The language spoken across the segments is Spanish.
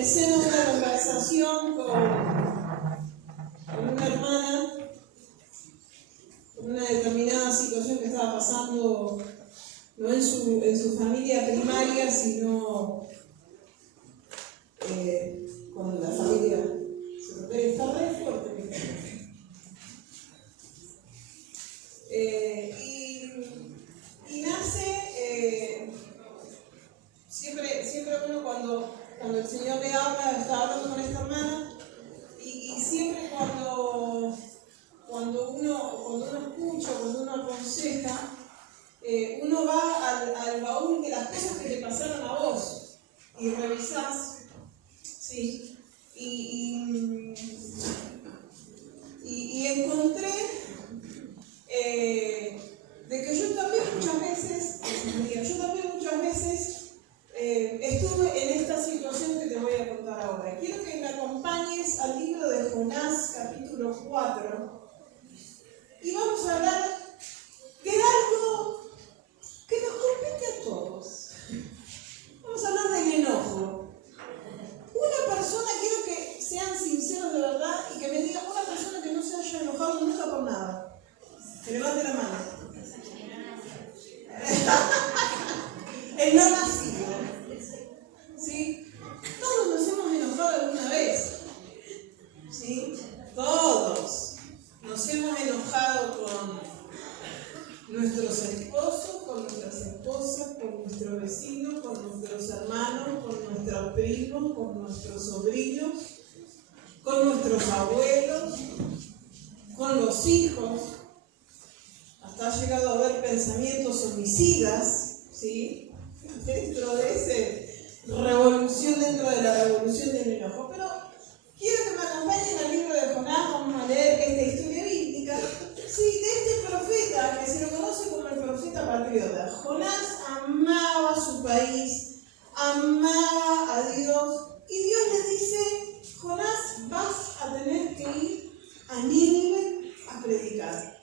el seno de una conversación con una hermana, con una determinada situación que estaba pasando, no en su familia primaria, sino con la familia secundaria. Está re fuerte. Y nace, siempre uno cuando el Señor le habla, está hablando con esta hermana, y siempre cuando uno escucha, cuando uno aconseja, uno va al baúl de las cosas que te pasaron a vos y revisás, ¿sí? Y encontré de que yo también muchas veces estuve en esta situación que te voy a contar ahora. Quiero que me acompañes al libro de Jonás, capítulo 4, y vamos a hablar de algo que nos compete a todos. Vamos a hablar del enojo. Una persona, quiero que sean sinceros de verdad y que me digan una persona que no se haya enojado nunca por nada. Que levante la mano. El no nacido. ¿Sí? Todos nos hemos enojado alguna vez. ¿Sí? Todos nos hemos enojado con nuestros esposos, con nuestras esposas, con nuestros vecinos, con nuestros hermanos, con nuestros primos, con nuestros sobrinos, con nuestros abuelos, con los hijos. Hasta ha llegado a haber pensamientos homicidas, ¿sí? Dentro de esa revolución, dentro de la revolución del enojo. Pero quiero que me acompañen al libro de Jonás. Vamos a leer esta historia bíblica, sí, de este profeta que se lo conoce como el profeta patriota. Jonás amaba su país, amaba a Dios, y Dios le dice: Jonás, vas a tener que ir a Nínive a predicar.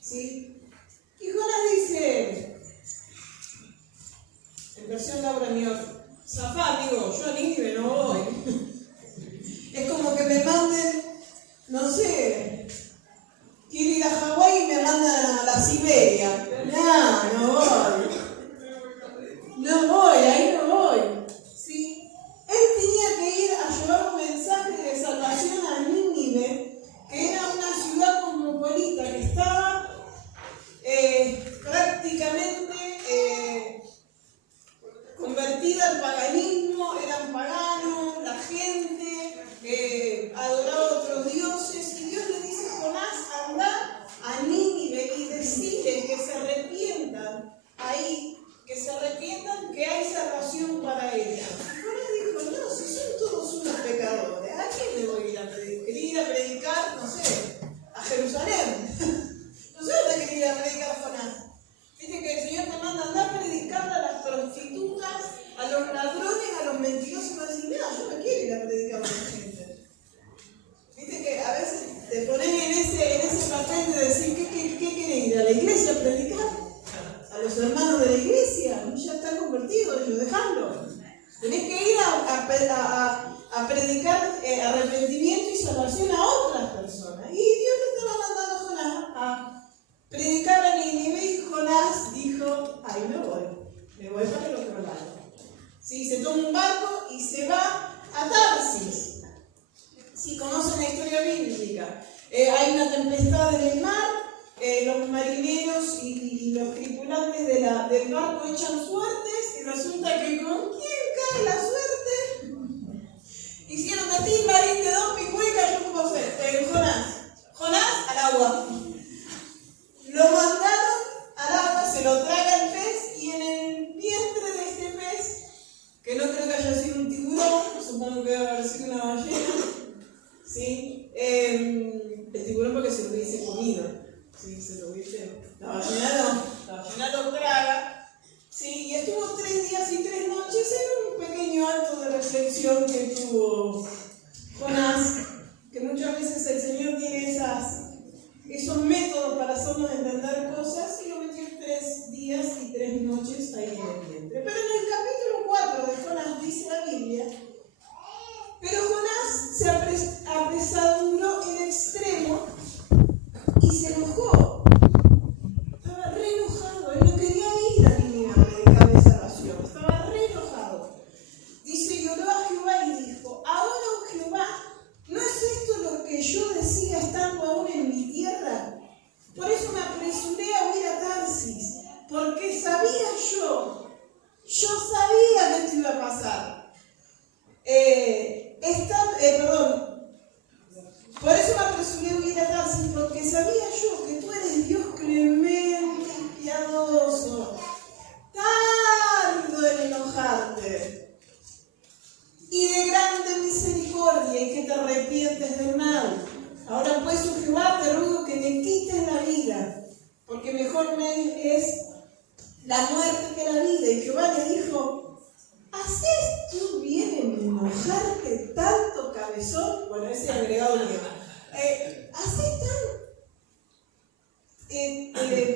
¿Sí? Y Jonás dice, en versión Laura Mior, zafá, digo, yo a Nínive no voy. Es como que me manden, no sé, quiero ir a Hawái y me mandan a la Siberia. No voy. No voy, ahí no voy. ¿Sí? Él tenía que ir a llevar un mensaje de salvación a Nínive, que era una ciudad cosmopolita que estaba prácticamente convertida al paganismo. Eran paganos, la gente adoraba a otros dioses, y Dios le dice: Jonás, anda a Nínive y decide que se arrepientan ahí, que hay salvación para ellos. Y Jonás dijo: no, si son todos unos pecadores, ¿a quién le voy a ir a predicar? Quería ir a predicar, no sé, a Jerusalén. No sé dónde quería ir a predicar Jonás. Viste que el Señor te manda a andar a predicar a las prostitutas, a los ladrones, a los mentirosos. Y vas a decir: no, yo no quiero ir a predicar a la gente. Viste que a veces te pones en ese papel de decir: ¿qué querés ir a la iglesia a predicar? A los hermanos de la iglesia, ya están convertidos, ellos dejando. Tenés que ir a predicar arrepentimiento y salvación a otras personas. Y Dios te estaba mandando a Jonás a predicar a Nínive, y Jonás dijo: ay, me voy para el otro lado. Sí, se toma un barco y se va a Tarsis. Si conocen la historia bíblica, hay una tempestad en el mar, los marineros y los tripulantes del barco echan suertes, y resulta que ¿con quién cae la suerte? Hicieron de timbarín, de dos picuecas, yo como sé, Jonás al agua. Lo mandaron al agua, se lo traga el pez, y en el vientre de este pez, que no creo que haya sido un tiburón, supongo que debe haber sido una ballena, ¿sí? El tiburón porque se lo hubiese comido, ¿sí? La ballena lo traga, ¿sí? Y estuvo 3 días y 3 noches en un pequeño acto de reflexión que tuvo Jonás, que muchas veces el Señor tiene esos métodos para hacernos entender cosas, y lo metió 3 días y 3 noches ahí en el vientre. Pero en el capítulo 4 de Jonás dice la Biblia Por eso me apresuré a huir a Tarsis, porque sabía yo sabía que esto iba a pasar. Por eso me apresuré a huir a Tarsis, porque sabía yo que tú eres Dios clemente y piadoso, tardo en enojarte y de grande misericordia, y que te arrepientes del mal. Ahora pues, oh Jehová, te ruego que me quites la vida, porque mejor me es la muerte que la vida. Y Jehová le dijo: ¿haces tú bien en enojarte tanto, cabezón? Bueno, ese agregado mío.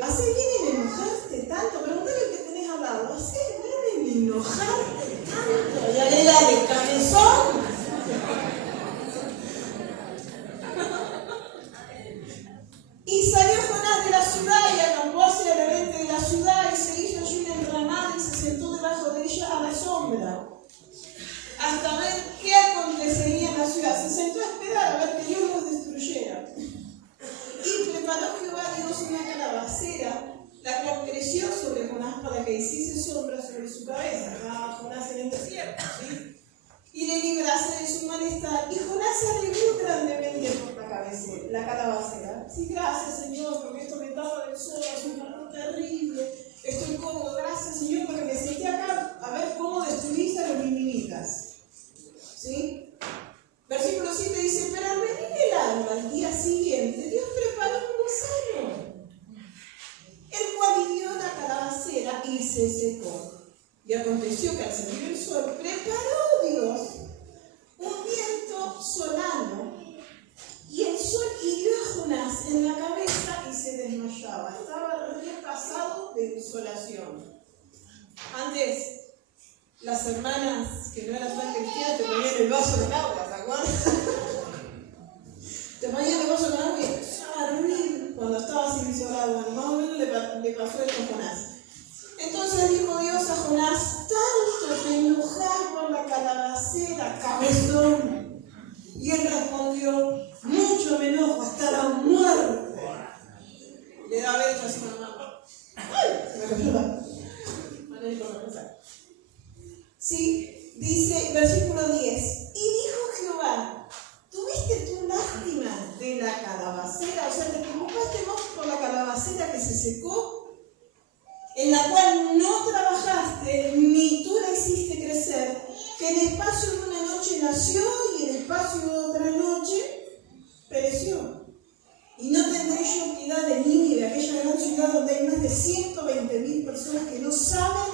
¿Haces bien en enojarte tanto? Pregúntale al que tenés al lado. ¿Haces bien en enojarte tanto? Y agregale: cabezón. Y salió Jonás de la ciudad y acampó hacia el oriente de la ciudad, y se hizo allí una enramada y se sentó debajo de ella a la sombra, hasta ver qué acontecería en la ciudad. Se sentó a esperar a ver que Dios los destruyera. Y preparó Jehová Dios una calabacera, la cual creció sobre Jonás para que hiciese sombra sobre su cabeza. Estaba Jonás en el desierto, ¿sí? Y le librase de su malestar. Y Jonás se alegró grandemente por la calabacera. Sí, gracias, Señor, porque esto me tapa del sol, es un calor terrible. Estoy cómodo, gracias, Señor, porque me senté acá a ver cómo destruiste a los ninivitas. ¿Sí? Versículo 7 dice: pero al venir el alba al día siguiente, Dios preparó un gusano, el cual hirió la calabacera y se secó. Y aconteció que al salir el sol, preparó Dios un viento solano, y el sol hirió a Jonás en la cabeza y se desmayaba. Estaba repasado de insolación. Antes, las hermanas que no eran tan cristianas te ponían el vaso con agua, ¿te acuerdas? Te ponían el vaso con agua y empezaba a hervir cuando estabas insolado. Bueno, más o menos le pasó esto a Jonás. Entonces dijo Dios a Jonás: tanto te enojas por la calabacera, cabezón. Y él respondió: mucho me enojo hasta la muerte. Le da beso así con la mano. ¡Ay! Se me cayó la mano. Sí, dice, versículo 10: y dijo Jehová: ¿tuviste tú lástima de la calabacera? O sea, te preocupaste más por la calabacera que se secó, en la cual no trabajaste, ni tú la hiciste crecer, que el espacio de una noche nació y el espacio de otra noche pereció. Y no tendré yo piedad de Nínive, aquella gran ciudad donde hay más de 120.000 personas que no saben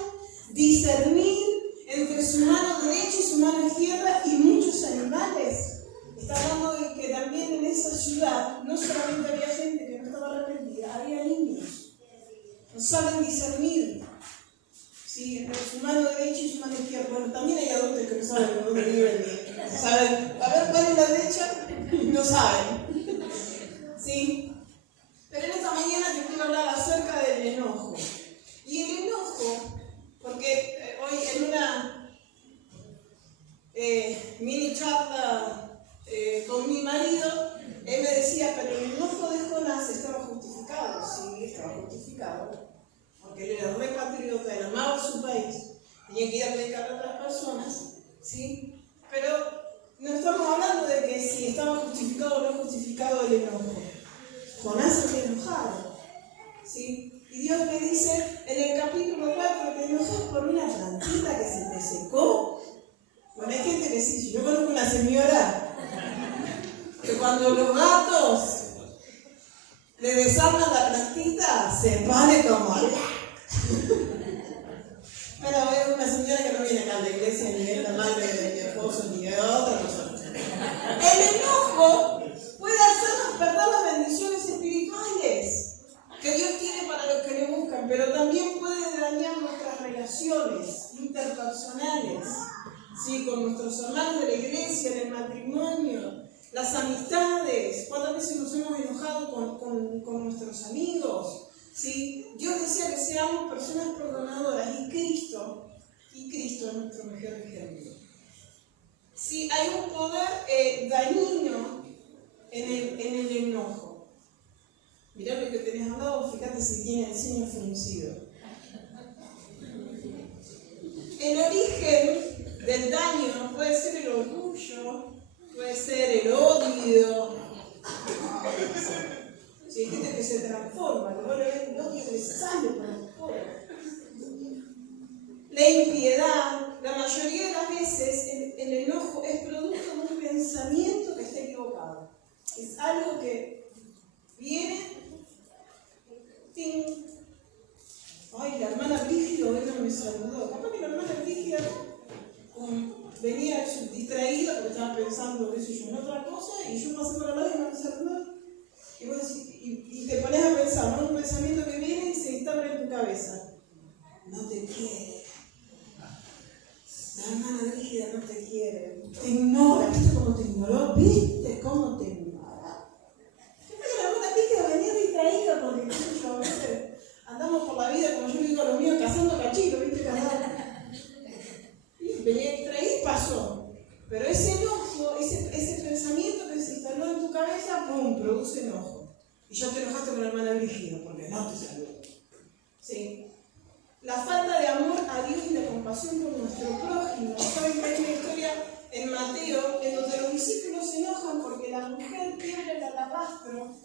discernir entre su mano derecha y su mano izquierda, y muchos animales. Está hablando de que también en esa ciudad no solamente había gente que no estaba arrepentida, había niños. No saben discernir, ¿sí?, entre su mano derecha y su mano izquierda. Bueno, también hay adultos que no saben dónde viven, no saben, a ver cuál es la derecha, no saben. ¿Sí? Pero en esta mañana te quiero hablar acerca del enojo. Y el enojo, porque hoy en una mini charla con mi marido, él me decía: pero el enojo de Jonás estaba justificado. Sí, estaba justificado, porque él era re patriota, él amaba su país, tenía que ir a predicar a otras personas, ¿sí? Pero no estamos hablando de que si estaba justificado o no justificado el enojo. Jonás se había enojado, ¿sí? Y Dios le dice en el capítulo 4: ¿te enojas por una plantita que se te secó? Bueno, hay gente que sí. Yo conozco una señora que cuando los gatos le desarman la plantita, se pone como... Pero es una señora que no viene acá a la iglesia, ni es la madre de mi esposo, ni de otra persona. El enojo puede hacernos perder las bendiciones espirituales que Dios tiene para los que le buscan, pero también puede dañar nuestras relaciones interpersonales, ¿sí?, con nuestros hermanos de la iglesia, en el matrimonio, las amistades. ¿Cuántas veces nos hemos enojado con nuestros amigos? ¿Sí? Dios desea que seamos personas perdonadoras, y Cristo es nuestro mejor ejemplo. Sí, hay un poder dañino en el enojo. Mirá lo que tenés fíjate si tiene el ceño fruncido. El origen del daño puede ser el orgullo, puede ser el odio. Si hay gente que se transforma, luego le ven el odio que sale por los poros. La impiedad, la mayoría de las veces el enojo es producto de un pensamiento que está equivocado. Es algo que viene, ¡ting! Ay, la hermana Brígida hoy no me saludó. Capaz que la hermana Brígida venía distraída porque estaba pensando, qué sé yo, en otra cosa, y yo pasé por al lado y no me saludó. Y vos decís, y te pones a pensar, ¿no? Un pensamiento que viene y se instaura en tu cabeza. No te quiere. La hermana Brígida no te quiere. Te ignora. ¿Viste cómo te ignoró? ¿Viste cómo te ignora? Yo creo que la hermana Brígida venía distraída porque, qué sé yo, ¿viste? Andamos por la vida, como yo le digo a los míos, cazando cachitos, ¿viste? Y venía distraída y pasó. Pero ese enojo, ese pensamiento que se instaló en tu cabeza, ¡pum!, produce enojo. Y ya te enojaste con la hermana Brígida porque no te saludó. ¿Sí? La falta de amor a Dios y la compasión por nuestro prójimo. ¿Saben que hay una historia en Mateo en donde los discípulos se enojan porque la mujer quiebra el alabastro?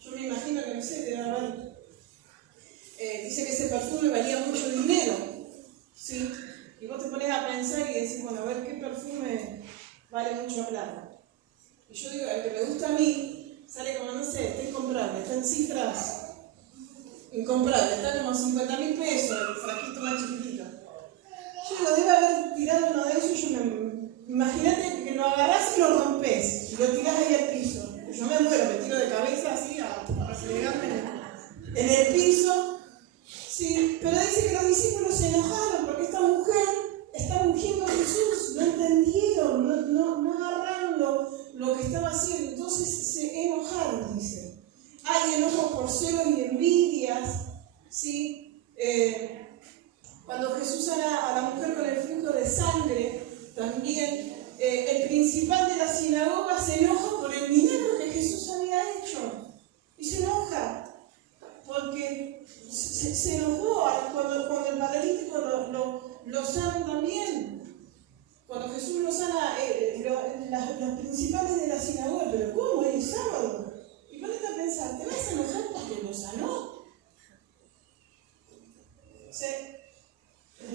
Yo me imagino que no sé, debe haber. Dice que ese perfume valía mucho dinero. ¿Sí? Y vos te pones a pensar y decís, bueno, a ver qué perfume vale mucha plata. Y yo digo, el que me gusta a mí sale como, no sé, está incomparable, está en cifras incomparable, está como 50.000 pesos, el frasquito más chiquitito. Yo digo, debe haber tirado uno de esos, imagínate que lo agarrás y lo rompes, y lo tirás ahí al piso. Yo me muero, me tiro de cabeza así a fregarme en el piso. Sí, pero dice que los discípulos se enojaron porque esta mujer está ungiendo a Jesús, no entendieron, no agarraron lo que estaba haciendo, entonces se enojaron, dice. Hay enojos por celos y envidias, ¿sí? Cuando Jesús sana a la mujer con el flujo de sangre, también el principal de la sinagoga se enoja por el milagro que Jesús había hecho. Y se enoja, porque se enojó cuando el paralítico lo sana también. Cuando Jesús lo sana, las principales de la sinagoga, pero ¿cómo? Es sábado. Y ponete a pensar, ¿te vas a enojar porque lo sanó?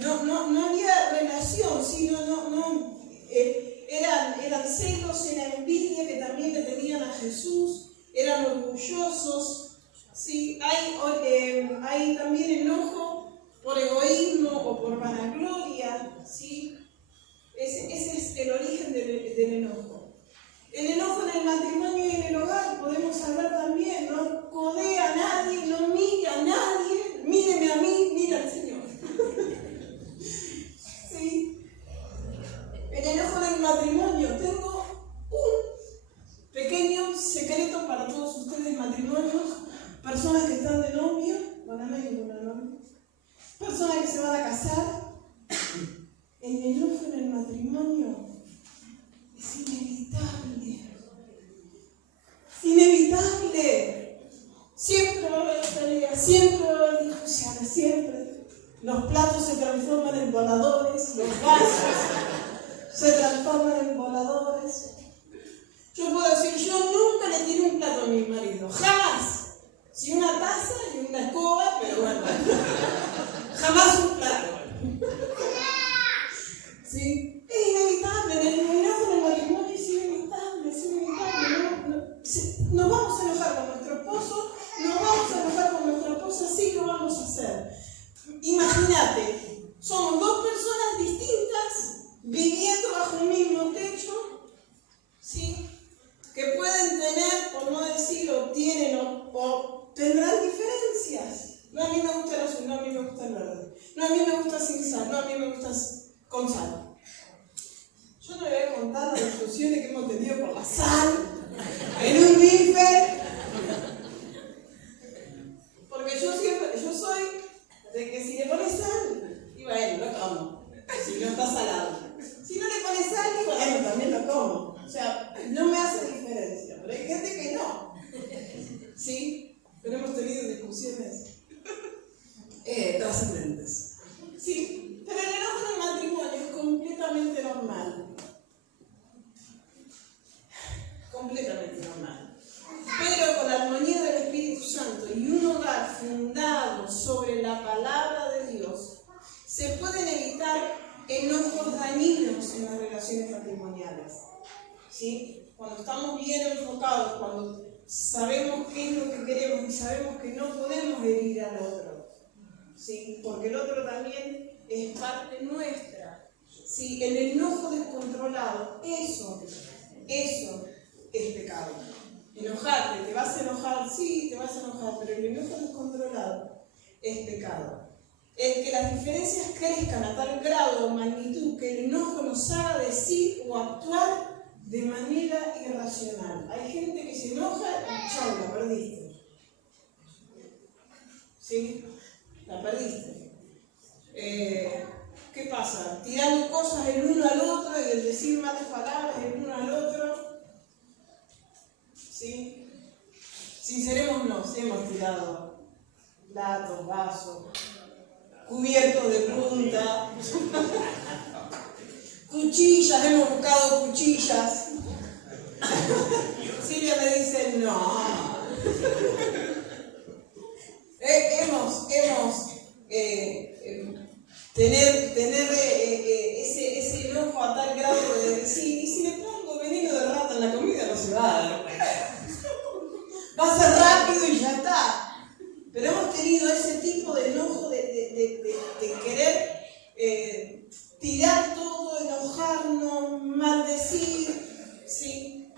No había relación, ¿sí? Eran celos, era envidia que también le tenían a Jesús, eran orgullosos, ¿sí? Hay también enojo por egoísmo o por vanagloria, ¿sí? Ese es el origen del enojo. El enojo en el matrimonio y en el hogar, podemos hablar también, no codea a nadie, no mira a nadie, míreme a mí, mira al Señor. ¿Sí? El enojo en el matrimonio, tengo un pequeño secreto para todos ustedes, matrimonios, personas que están de novio, personas que se van a casar. El enojo en el matrimonio es inevitable. Es inevitable. Siempre va a haber peleas, siempre va a haber discusiones, siempre. Los platos se transforman en voladores, los vasos se transforman en voladores. Yo puedo decir, yo nunca le tiré un plato a mi marido, jamás. Sí, una taza y una escoba, pero bueno, jamás un plato. ¿Sí? Es inevitable, el enojo en el matrimonio es inevitable, es inevitable. Nos vamos a enojar con nuestro esposo, nos vamos a enojar con nuestra esposa, sí lo vamos a hacer. Imagínate, somos dos personas distintas viviendo bajo un mismo techo, ¿sí? Que pueden tener, por no decir, o tienen o tendrán diferencias. No, a mí me gusta el azul, no, a mí me gusta el verde. No, a mí me gusta sin sal, no, a mí me gusta con sal. Yo no le voy a contar las discusiones que hemos tenido por la sal en un bife. Porque yo soy de que si le pones sal, y bueno, lo como. Si no está salado. Si no le pones sal, y bueno, también lo como. O sea, no me hace diferencia. Pero hay gente que no. ¿Sí? Pero hemos tenido discusiones fundado sobre la palabra de Dios, se pueden evitar enojos dañinos en las relaciones matrimoniales. ¿Sí? Cuando estamos bien enfocados, cuando sabemos qué es lo que queremos y sabemos que no podemos herir al otro, ¿sí? Porque el otro también es parte nuestra. ¿Sí? El enojo descontrolado, eso es pecado. Enojarte, ¿te vas a enojar? Sí, te vas a enojar, pero el enojo descontrolado es pecado. El que las diferencias crezcan a tal grado o magnitud que el enojo nos haga decir o actuar de manera irracional. Hay gente que se enoja y chau, la perdiste. ¿Sí? La perdiste. ¿Qué pasa? Tirando cosas el uno al otro y el decir malas palabras el uno al otro. ¿Sí? Sincerémonos, hemos tirado platos, vasos, cubiertos de punta, cuchillas, hemos buscado cuchillas. Silvia me dice no. Tener ese enojo a tal grado de decir, y si le pongo veneno de rata en la comida no se va a dar cuenta. Va a ser rápido y ya está. Pero hemos tenido ese tipo de enojo de querer tirar todo, enojarnos, maldecir, ¿sí?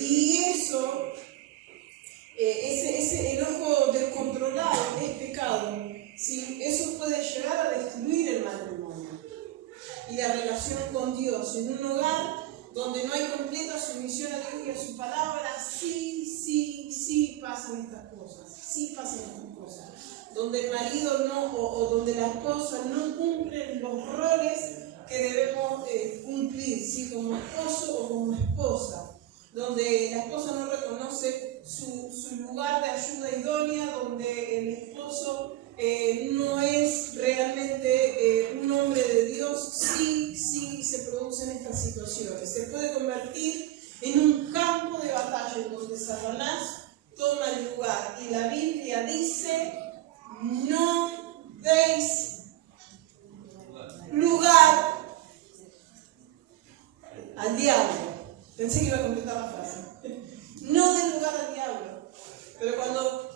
Y eso, ese enojo descontrolado es pecado, ¿sí? Eso puede llegar a destruir el matrimonio y la relación con Dios. En un hogar donde no hay completa sumisión a Dios y a su palabra, sí pasan estas cosas, donde el marido no, o donde la esposa no cumplen los roles que debemos cumplir, ¿sí? Como esposo o como esposa, donde la esposa no reconoce su lugar de ayuda idónea, donde el esposo no es realmente un hombre de Dios, sí se producen estas situaciones. Se puede convertir en un campo de batalla en donde Satanás toma el lugar. Y la Biblia dice, no deis lugar al diablo. Pensé que iba a completar la frase. No den lugar al diablo. Pero cuando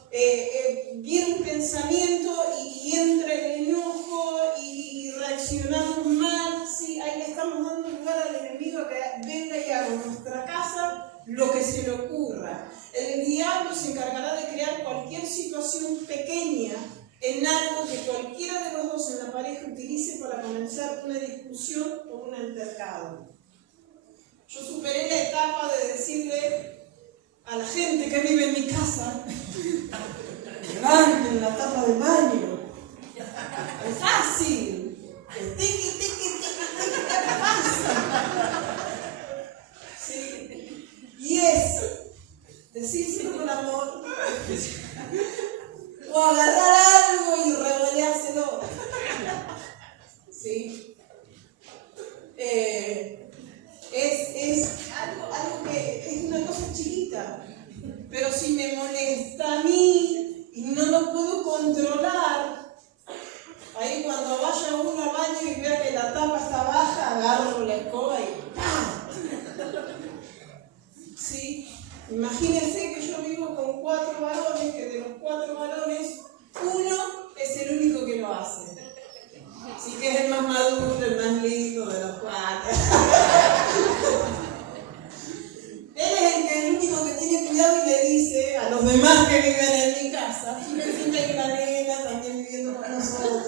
viene un pensamiento y entra el enojo y reaccionamos mal, sí, ahí le estamos dando lugar al enemigo que venga y haga en nuestra casa lo que se le ocurra. El diablo se encargará de crear cualquier situación pequeña en algo que cualquiera de los dos en la pareja utilice para comenzar una discusión o un altercado. Yo superé la etapa de decirle a la gente que vive en mi casa, levanten la tapa del baño. Es fácil. Tiki, ¿qué pasa? Sí. Y es decírselo con amor o agarrar algo y revoleárselo. ¿Sí? Es algo que es una cosa chiquita, pero si me molesta a mí y no lo puedo controlar, ahí cuando vaya uno al baño y vea que la tapa está baja, agarro la escoba y ¡pam! ¿Sí? Imagínense que yo vivo con 4 varones, que de los 4 varones, uno es el único que lo hace. Sí, que es el más maduro, el más lindo de los 4. Él es el único que tiene cuidado y le dice a los demás que viven en mi casa, fíjense que hay una nena también viviendo con nosotros.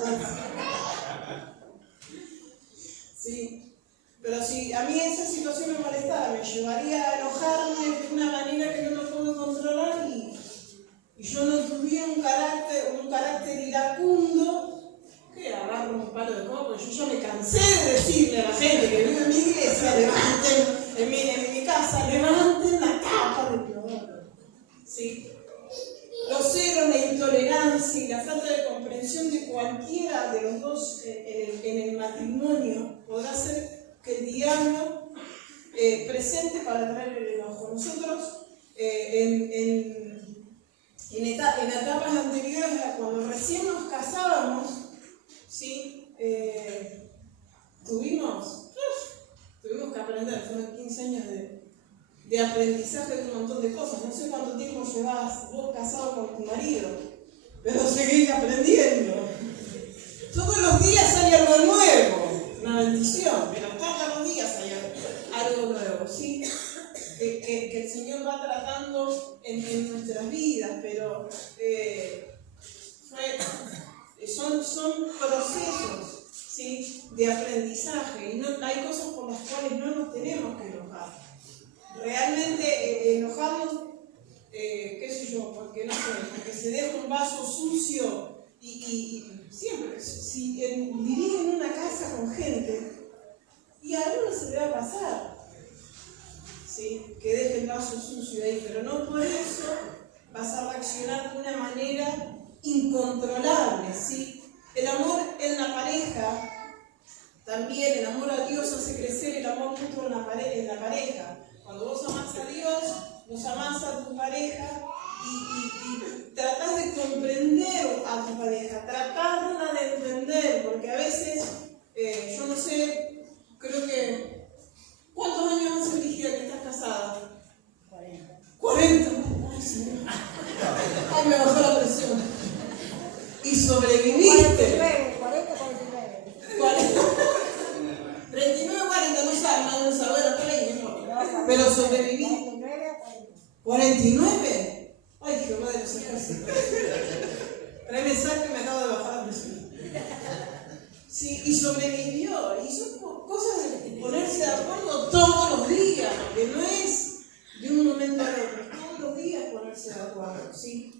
Sí, pero si a mí esa situación me molestara, me llevaría a enojarme de una manera que no lo puedo controlar y yo no tuviera un carácter iracundo, que agarro un palo de coco. Yo ya me cansé de decirle a la gente que vive en mi iglesia, levanten, en mi casa, levanten la tapa del inodoro. ¿Sí? Los celos, la intolerancia y la falta de comprensión de cualquiera de los dos en el matrimonio podrá hacer que el diablo presente para traer el enojo. Nosotros En etapas anteriores, cuando recién nos casábamos, ¿sí? Tuvimos que aprender, fueron 15 años de aprendizaje de un montón de cosas. No sé cuánto tiempo llevas vos casado con tu marido, pero seguís aprendiendo. Todos los días hay algo nuevo, una bendición, pero todos los días hay algo nuevo, ¿sí? Que el Señor va tratando en nuestras vidas, pero son procesos, ¿sí? De aprendizaje, y hay cosas por las cuales no nos tenemos que enojar. Realmente enojamos, qué sé yo, porque se deja un vaso sucio y siempre, si vivís en una casa con gente, y a uno se le va a pasar, ¿sí? Que deje el vaso sucio ahí, pero no por eso vas a reaccionar de una manera incontrolable, ¿sí? El amor en la pareja, también el amor a Dios hace crecer el amor mutuo en la pareja. Cuando vos amás a Dios, vos amás a tu pareja y tratás de comprender a tu pareja, tratadla de entender, porque a veces, yo no sé, creo que, ¿cuántos años hace, Ligia, que estás casada? 40. 40. Ay, señor. Ay, me bajó la presión. Y sobreviviste. 39, 40, no sabe, por ahí, no. Pero sobreviviste. 49. Ay, Jehová de los ejércitos. Tráeme sal que me acabo de bajar la presión. Sí, y sobrevivió. Y son cosas de ponerse de acuerdo todos los días, que no es de un momento a otro, todos los días ponerse de acuerdo, ¿sí?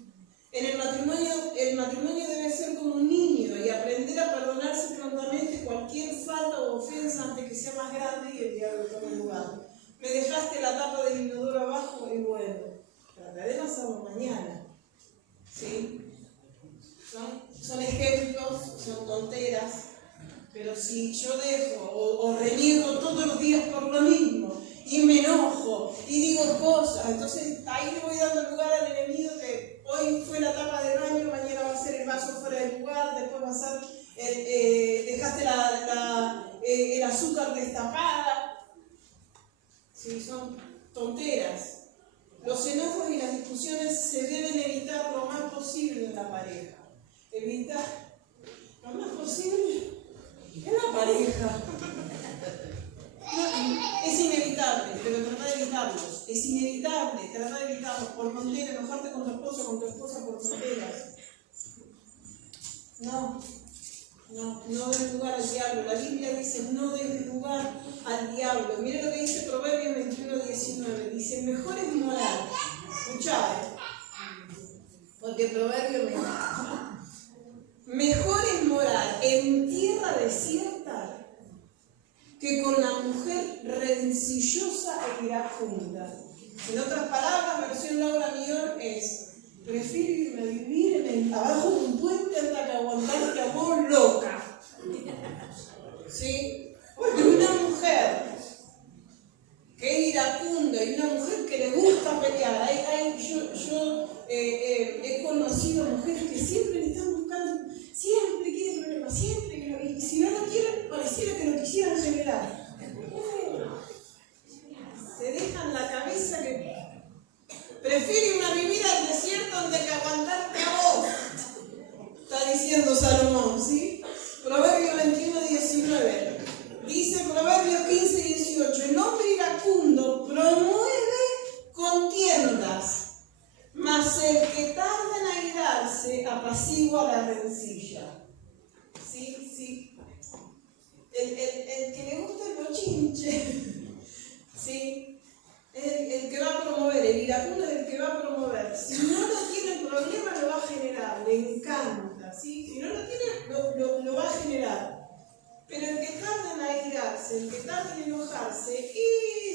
En el matrimonio debe ser como un niño y aprender a perdonarse prontamente cualquier falta o ofensa antes que sea más grande y el diablo tome lugar. Me dejaste la tapa del inodoro abajo y bueno, trataré de hacerlo mañana, ¿sí? Son ejemplos, son tonteras, pero si yo dejo o reniego todos los días por lo mismo y me enojo y digo cosas, entonces ahí le voy dando lugar al enemigo que hoy fue la tapa del baño, mañana va a ser el vaso fuera del lugar, después va a ser dejaste el azúcar destapada. Sí, son tonteras. Los enojos y las discusiones se deben evitar lo más posible en la pareja. Evitar lo más posible en la pareja. No, es inevitable, pero trata de evitarlos. Es inevitable, trata de evitarlos. Por tontera, enojarte con tu esposa por tonteras. No des lugar al diablo. La Biblia dice no des lugar al diablo. Mira lo que dice Proverbios 21:19. Dice, mejor es morar. Escuchá, porque Proverbios me dice, mejor es morar en tierra desierta que con la mujer rencillosa e iracunda. En otras palabras, versión Laura Millón es, prefiero irme a vivir abajo de un puente hasta que aguantarte a vos loca. ¿Sí? Porque una mujer que es iracunda y una mujer que le gusta pelear, yo he conocido mujeres que siempre le están buscando, siempre quieren problemas, siempre, y si no lo quieren, pareciera que lo quisieran generar. Se dejan la cabeza que prefiere una vivir al desierto antes que aguantarte a vos, está diciendo Salomón, ¿sí? Proverbios 21:19. Dice Proverbios 15:18, el hombre iracundo promueve contiendas, mas el que tarda en airarse apacigua la rencilla. ¿Sí? El que le gusta el bochinche, ¿sí? El que va a promover, el iracundo es el que va a promover. Si no lo tiene el problema, lo va a generar, le encanta, ¿sí? Si no lo tiene, lo va a generar. Pero el que tarda en airarse, el que tarda en enojarse,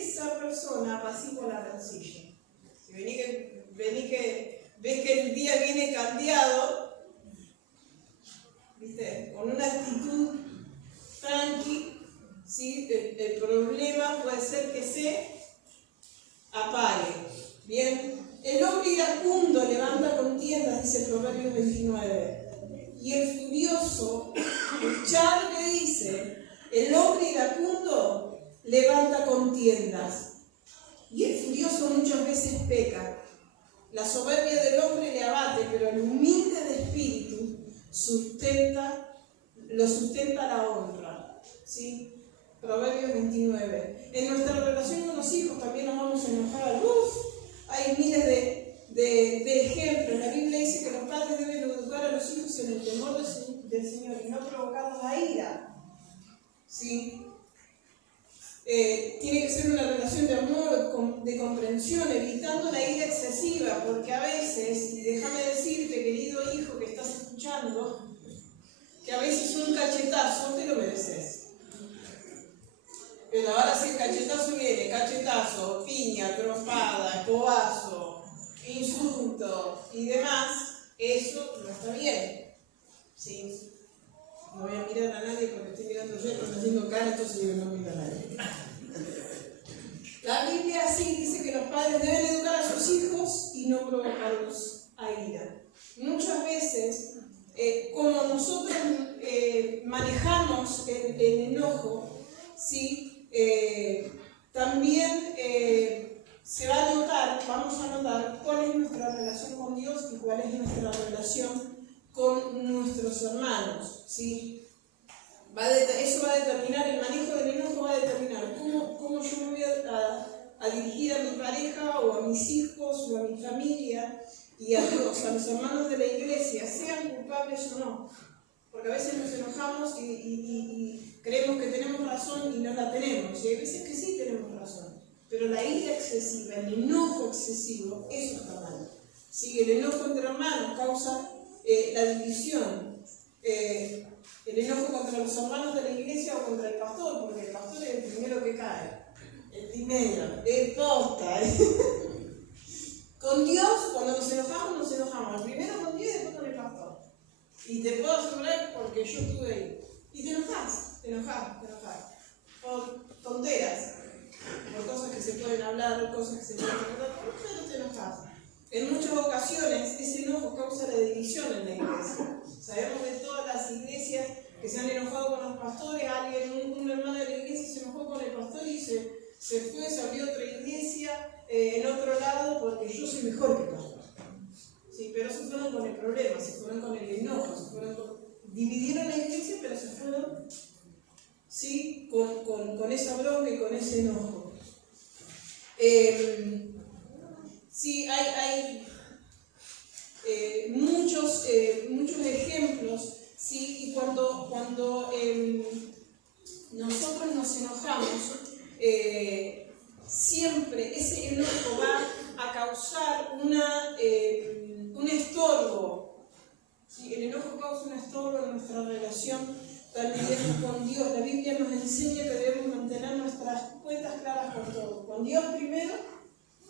esa persona apacigua la rencilla. Si vení que ves que el día viene cambiado, ¿viste? Con una actitud tranqui, ¿sí? El problema puede ser que se apague. Bien, el hombre iracundo levanta contienda Proverbios 29. Y el furioso, escuchad lo que dice, el hombre iracundo levanta contiendas. Y el furioso muchas veces peca. La soberbia del hombre le abate, pero el humilde de espíritu lo sustenta la honra. ¿Sí? Proverbios 29. En nuestra relación con los hijos también nos vamos a enojar. Hay miles de ejemplos. La Biblia dice que los padres deben educar a los hijos en el temor del Señor y no provocarlos a ira. ¿Sí? Tiene que ser una relación de amor, de comprensión, evitando la ira excesiva, porque a veces, y déjame decirte, querido hijo que estás escuchando, que a veces un cachetazo te lo mereces. Pero ahora si el cachetazo viene, cachetazo, piña, trompada, escobazo, insulto y demás, eso no está bien. ¿Sí? No voy a mirar a nadie porque estoy mirando yo, estoy haciendo cara, entonces yo no miro a nadie. La Biblia sí dice que los padres deben educar a sus hijos y no provocarlos a ira. Muchas veces, como nosotros manejamos el enojo, ¿sí? También se va a notar, vamos a notar cuál es nuestra relación con Dios y cuál es nuestra relación con nuestros hermanos, ¿sí? Eso va a determinar, el manejo del enojo va a determinar cómo yo me voy a dirigir a mi pareja o a mis hijos o a mi familia y a Dios, a los hermanos de la iglesia, sean culpables o no. Porque a veces nos enojamos y creemos que tenemos razón y no la tenemos. Y hay veces que sí tenemos razón. Pero la ira excesiva, el enojo excesivo, eso está mal. ¿Sí? El enojo entre hermanos causa la división. El enojo contra los hermanos de la iglesia o contra el pastor, porque el pastor es el primero que cae. El primero, el posta. Con Dios, cuando nos enojamos. Primero con Dios y después con el pastor. Y te puedo asegurar porque yo estuve ahí. Y te enojas. Por tonteras. Por cosas que se pueden hablar, cosas que se pueden tratar. Pero te enojas. En muchas ocasiones ese enojo causa la división en la iglesia. Sabemos de todas las iglesias que se han enojado con los pastores. Un hermano de la iglesia se enojó con el pastor y se fue, se abrió otra iglesia en otro lado porque yo soy mejor que el pastor. Sí, pero se fueron con el problema, se fueron con el enojo, dividieron la iglesia, pero se fueron, ¿sí? con esa bronca y con ese enojo. Sí, hay muchos ejemplos, ¿sí? Y cuando nosotros nos enojamos, siempre ese enojo va a causar un estorbo. ¿Sí? El enojo causa un estorbo en nuestra relación también con Dios. La Biblia nos enseña que debemos mantener nuestras cuentas claras con todos. Con Dios primero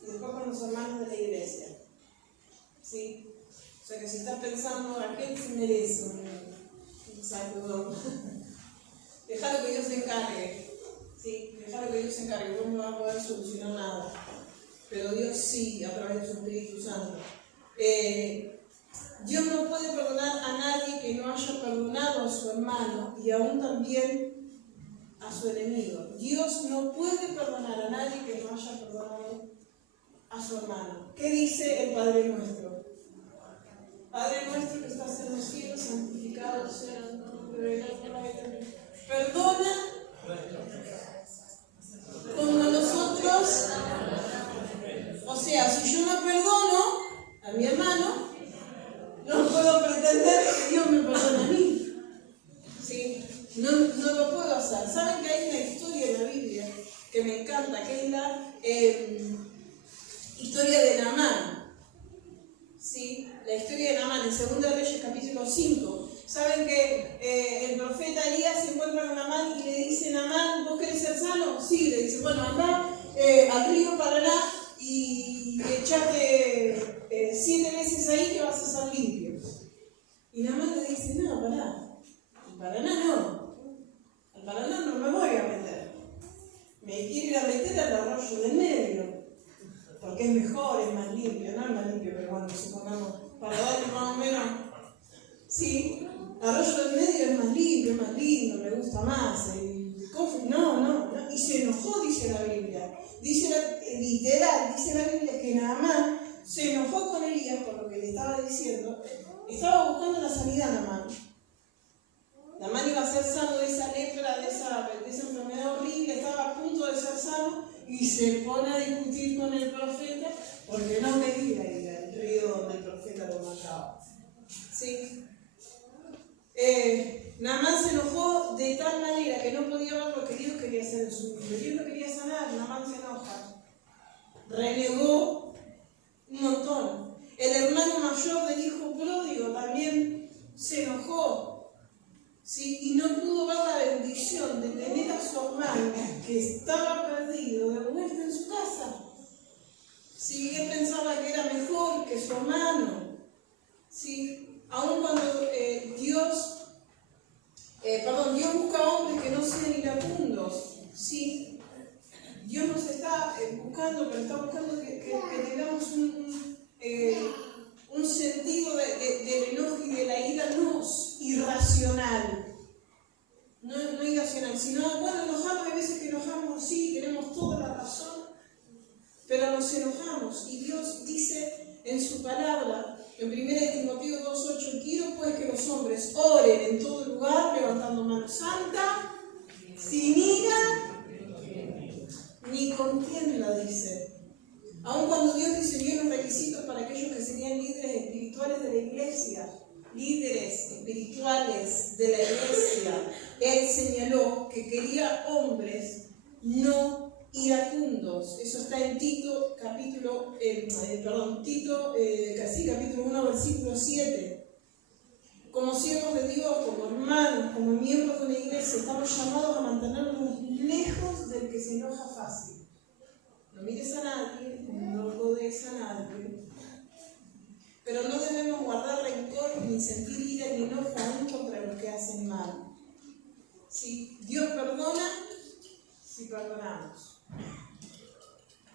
y después con los hermanos de la iglesia. ¿Sí? O sea que si estás pensando, aquel se merece un saludo. Déjalo que Dios se encargue. Sí, déjalo que Dios se encargue. Vos no vas a poder solucionar nada. Pero Dios sí, a través de su Espíritu Santo. Dios no puede perdonar a nadie que no haya perdonado a su hermano y aún también a su enemigo. Dios no puede perdonar a nadie que no haya perdonado a su hermano. ¿Qué dice el Padre Nuestro? Padre nuestro que estás en los cielos, santificado sea tu nombre. Perdona como nosotros. O sea, si yo no perdono a mi hermano, no puedo pretender que Dios me perdone a mí. ¿Sí? No lo puedo hacer. ¿Saben que hay una historia en la Biblia que me encanta? Que es la historia de Naamán. ¿Sí? La historia de Naamán en 2 Reyes capítulo 5. ¿Saben que el profeta Elías se encuentra con Naamán y le dice: Naamán, ¿vos querés ser sano? Sí, le dice: bueno, andá al río Paraná y echate 7 veces ahí que vas a estar limpio. Y Naamán le dice: no, pará, al Paraná no, al Paraná no me voy a meter, me quiero ir a meter al arroyo del medio, porque es mejor, es más limpio, no es más limpio, pero bueno, supongamos, para darle más o menos gusta más. No. Y se enojó, dice la Biblia. Literal, dice la Biblia que Naamán se enojó con Elías por lo que le estaba diciendo. Estaba buscando la sanidad Naamán. Naamán iba a ser sano de esa lepra, de esa enfermedad horrible, estaba a punto de ser sano y se pone a discutir con el profeta porque no quería ir al río donde el profeta lo mataba. ¿Sí? Naamán se enojó de tal manera que no podía ver lo que Dios quería hacer en su vida. Dios lo quería sanar, Naamán se enoja. Renegó un montón. El hermano mayor del hijo pródigo también se enojó. ¿Sí? Y no pudo ver la bendición de tener a su hermano que estaba perdido de vuelta en su casa. ¿Sí? Él pensaba que era mejor que su hermano. ¿Sí? Aun cuando Dios busca hombres que no sean iracundos. ¿Sí? Dios nos está buscando, pero está buscando que tengamos un sentido del enojo y de la ira no irracional. No irracional, sino, enojamos, hay veces que enojamos, sí, tenemos toda la razón, pero nos enojamos. Y Dios dice en su palabra, en 1 Timoteo 2:8, quiero pues que los hombres oren en todo lugar, levantando mano santa, sin ira ni contienda, dice. Aun cuando Dios diseñó los requisitos para aquellos que serían líderes espirituales de la iglesia, líderes espirituales de la iglesia, Él señaló que quería hombres no iracundos. Eso está en Tito, capítulo 1, versículo 7. Como siervos de Dios, como hermanos, como miembros de una iglesia, estamos llamados a mantenernos lejos del que se enoja fácil. No mires a nadie, no rodees a nadie. Pero no debemos guardar rencor, ni sentir ira ni enojo aún contra los que hacen mal. ¿Sí? Dios perdona si perdonamos.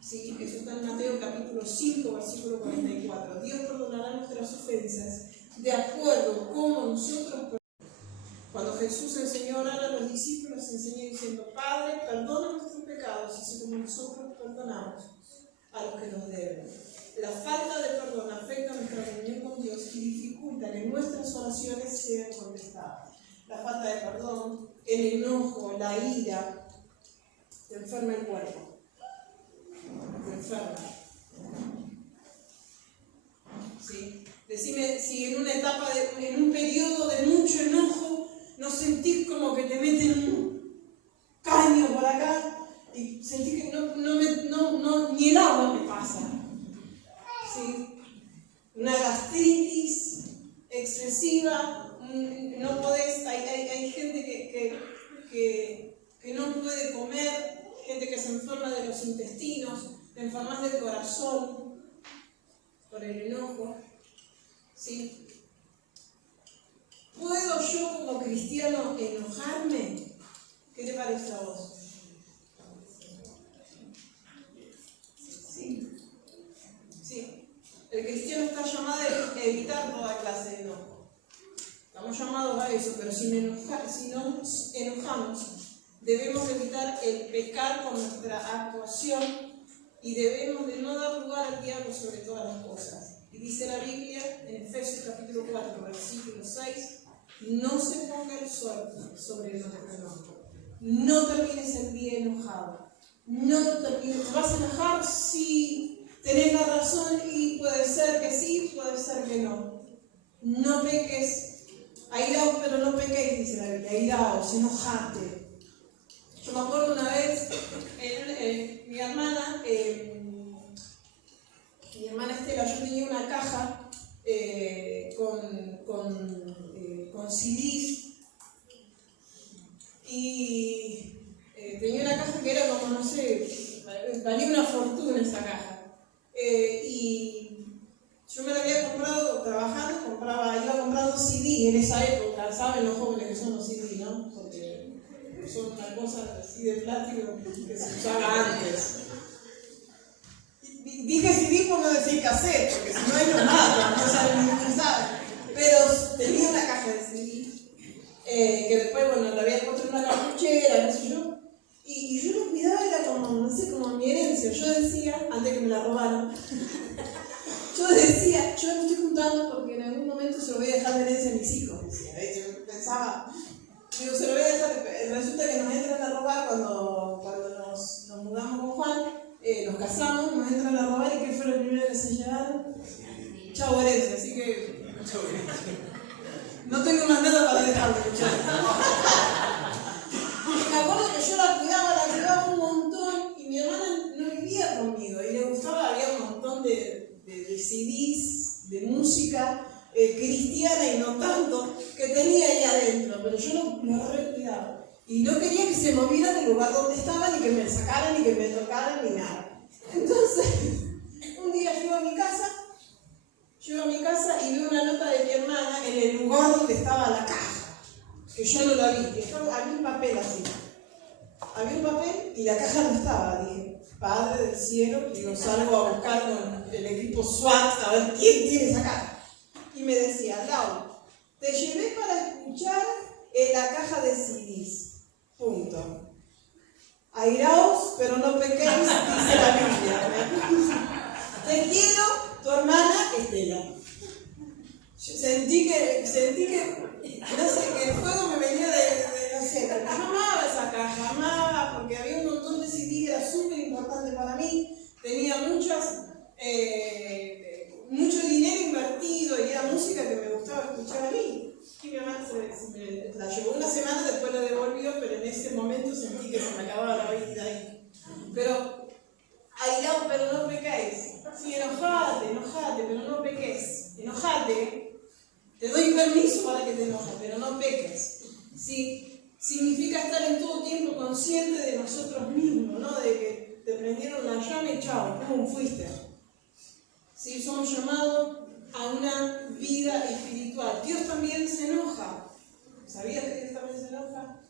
¿Sí? Eso está en Mateo capítulo 5, versículo 44. Dios perdonará nuestras ofensas de acuerdo como nosotros perdonamos. Cuando Jesús enseñó a orar a los discípulos, enseñó diciendo: Padre, perdona nuestros pecados, así como nosotros perdonamos a los que nos deben. La falta de perdón afecta nuestra comunión con Dios y dificulta que nuestras oraciones sean contestadas. La falta de perdón, el enojo, la ira, te enferma el cuerpo. Te enferma. ¿Sí? Decime si en una etapa, en un periodo de mucho enojo, no sentís como que te meten un caño por acá y sentís que ni el agua me pasa. ¿Sí? Una gastritis excesiva, no podés, hay gente que no puede comer, gente que se enferma de los intestinos, te enfermas del corazón por el enojo. ¿Sí? ¿Puedo yo como cristiano enojarme? ¿Qué te parece a vos? Sí. El cristiano está llamado a evitar toda clase de enojo. Estamos llamados a eso, pero si nos enojamos, debemos evitar el pecar con nuestra actuación y debemos de no dar lugar al diablo sobre todas las cosas. Y dice la Biblia en Efesios capítulo 4, versículo 6, no se ponga el sol sobre nuestro enojo. No termines el día enojado. ¿Te vas a enojar? Sí. Tenés la razón y puede ser que sí, puede ser que no. No peques. Airaos, pero no pequéis, dice la Biblia. Airaos, enojate. Yo me acuerdo una vez, mi hermana Estela, yo tenía una caja con CDs y tenía una caja que era como, no sé, valía una fortuna esa caja. Y yo me la había comprado trabajando, iba comprando CD en esa época, saben los jóvenes que son los CD, ¿no? Porque son una cosa así de plástico que se usaba antes. Dije CD por no decir cassette, porque si no hay no matan, no saben ni saben. Pero tenía una caja de CD, que después, la había puesto en una pensaba, digo, se lo voy a dejar, resulta que nos entran a robar cuando nos mudamos con Juan, nos casamos, nos entran a robar y ¿qué fue lo primero que se llevaron? Chau herencia, así que no tengo más nada para dejar de escuchar. Me acuerdo que yo la cuidaba un montón y mi hermana no vivía conmigo y le gustaba, había un montón de CDs, de música cristiana y no tanto, que tenía ahí adentro, pero yo lo recuidaba. Y no quería que se moviera del lugar donde estaba, ni que me sacaran, ni que me tocaran, ni nada. Entonces, un día llego a mi casa y veo una nota de mi hermana en el lugar donde estaba la caja, que yo no la vi, había un papel así. Había un papel y la caja no estaba. Dije, Padre del cielo, digo, salgo a buscar con el equipo SWAT a ver quién tiene esa caja. Y me decía, Lau, te llevé para escuchar la caja de CDs. Punto. Airaos, pero no pequéis, dice la Biblia. Te quiero, tu hermana Estela. Yo sentí que, no sé, que el fuego me venía de no sé, porque yo amaba esa caja, amaba, porque había un montón de CDs, era súper importante para mí, tenía mucho dinero invertido y era música que me gustaba escuchar a mí. Y mi mamá me la llevó una semana, después la devolvió, pero en ese momento sentí que se me acababa la vida ahí. Pero, airado, pero no pecáis. Sí, enojate, pero no peques. Enojate, te doy permiso para que te enojes, pero no peques. Sí, significa estar en todo tiempo consciente de nosotros mismos, ¿no? De que te prendieron la llama y chao, ¿cómo fuiste? Sí, somos llamados a una vida espiritual. Dios también se enoja. ¿Sabías que Dios también se enoja?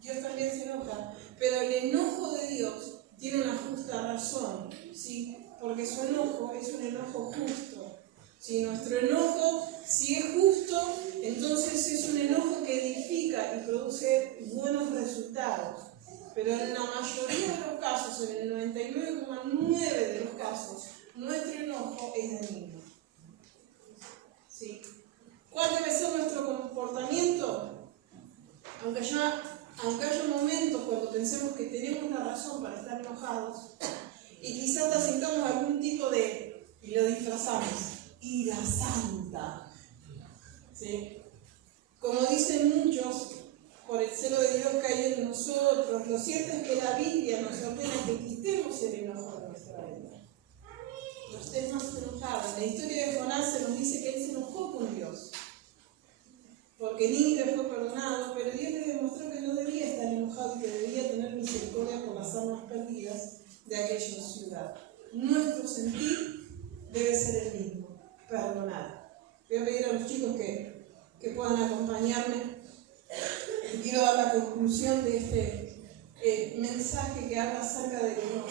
Dios también se enoja. Pero el enojo de Dios tiene una justa razón, ¿sí? Porque su enojo es un enojo justo. Si nuestro enojo, si es justo, entonces es un enojo que edifica y produce buenos resultados. Pero en la mayoría de los casos, en el 99,9% de los casos, nuestro enojo es dañino. ¿Sí? ¿Cuál debe ser nuestro comportamiento? Aunque haya momentos cuando pensemos que tenemos la razón para estar enojados y quizás hasta sintamos algún tipo de, y lo disfrazamos, ira santa. ¿Sí? Como dicen muchos, por el celo de Dios que hay en nosotros, lo cierto es que la Biblia nos ordena que quitemos el enojo de nuestra vida. No estés más enojado. En la historia de Jonás se nos dice que él se enojó con Dios, porque Nínive fue perdonado, pero Dios le demostró que no debía estar enojado y que debía tener misericordia por las almas perdidas de aquella ciudad. Nuestro sentir debe ser el mismo, perdonar. Voy a pedir a los chicos que puedan acompañarme. Quiero dar la conclusión de este mensaje que habla acerca del enojo.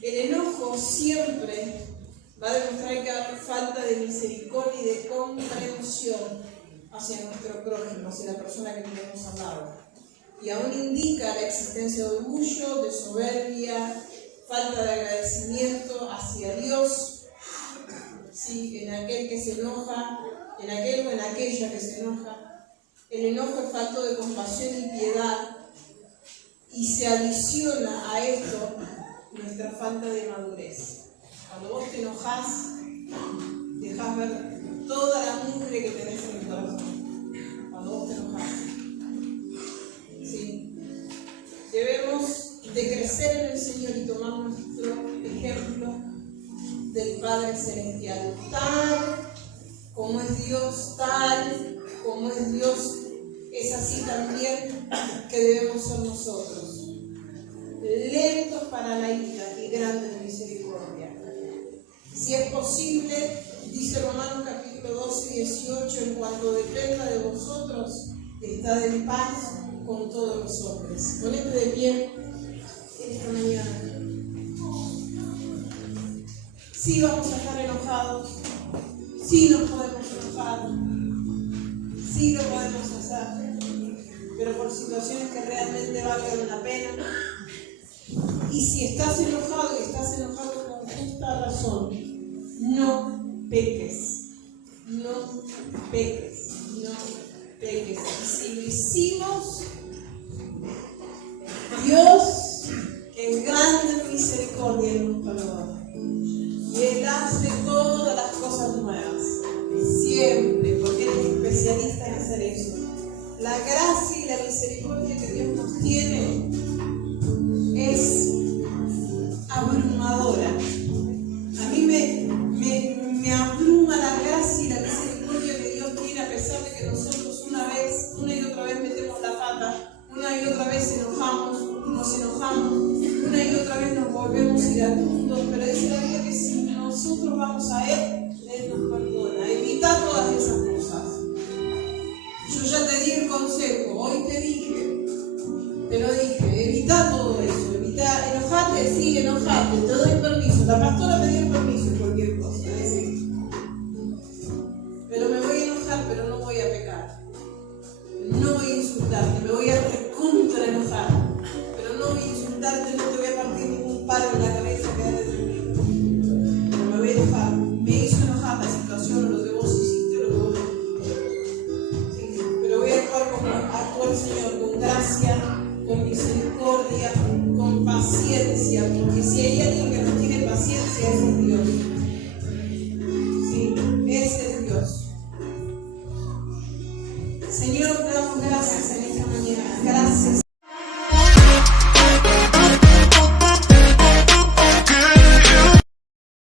El enojo siempre va a demostrar que hay falta de misericordia y de comprensión hacia nuestro prójimo, hacia la persona que tenemos al lado. Y aún indica la existencia de orgullo, de soberbia, falta de agradecimiento hacia Dios, ¿sí? En aquel que se enoja, en aquel o en aquella que se enoja. El enojo es falta de compasión y piedad, y se adiciona a esto nuestra falta de madurez. Cuando vos te enojás, dejás ver toda la mugre que tenés en el corazón. Cuando vos te enojás. ¿Sí? Debemos de crecer en el Señor y tomar nuestro ejemplo del Padre Celestial. Tal como es Dios, tal como es Dios, es así también que debemos ser nosotros. Lentos para la ira y grandes de misericordia. Si es posible, dice Romanos capítulo 12, 18, en cuanto dependa de vosotros, estad en paz con todos los hombres. Ponete de pie en esta mañana. Sí vamos a estar enojados, sí nos podemos enojar, sí lo podemos hacer, pero por situaciones que realmente valgan la pena. Y si estás enojado y estás enojado con justa razón, no peques, no peques, no peques. Y si lo hicimos, Dios, que es grande en misericordia, nos perdona. Y Él hace todas las cosas nuevas, siempre, porque Él es especialista en hacer eso. La gracia y la misericordia que Dios nos tiene es abrumadora. A mí me abruma la gracia y la misericordia que Dios tiene, a pesar de que nosotros una y otra vez metemos la pata, una y otra vez nos enojamos, una y otra vez nos volvemos iracundos, pero dice la Biblia que si nosotros vamos a Él nos perdona. Evita todas esas cosas. Yo ya te di el consejo, hoy te lo dije, evita todo eso, enojate, sí, enojate, te doy permiso. La pastora me dio permiso en cualquier cosa, pero me voy a enojar, pero no voy a pecar. No voy a insultarte, me voy a recontra enojar, pero no voy a insultarte, no te voy a partir ningún palo en la cabeza, quédate tranquilo. Pero me voy a enojar, me hizo enojar la situación o lo que vos hiciste o lo que vos no. Sí, pero voy a actuar como actúa el Señor, con gracia, con misericordia, con paciencia, porque si hay alguien que no tiene paciencia, ese es Dios. Sí, ese es Dios. Señor, te damos gracias en esta mañana. Gracias.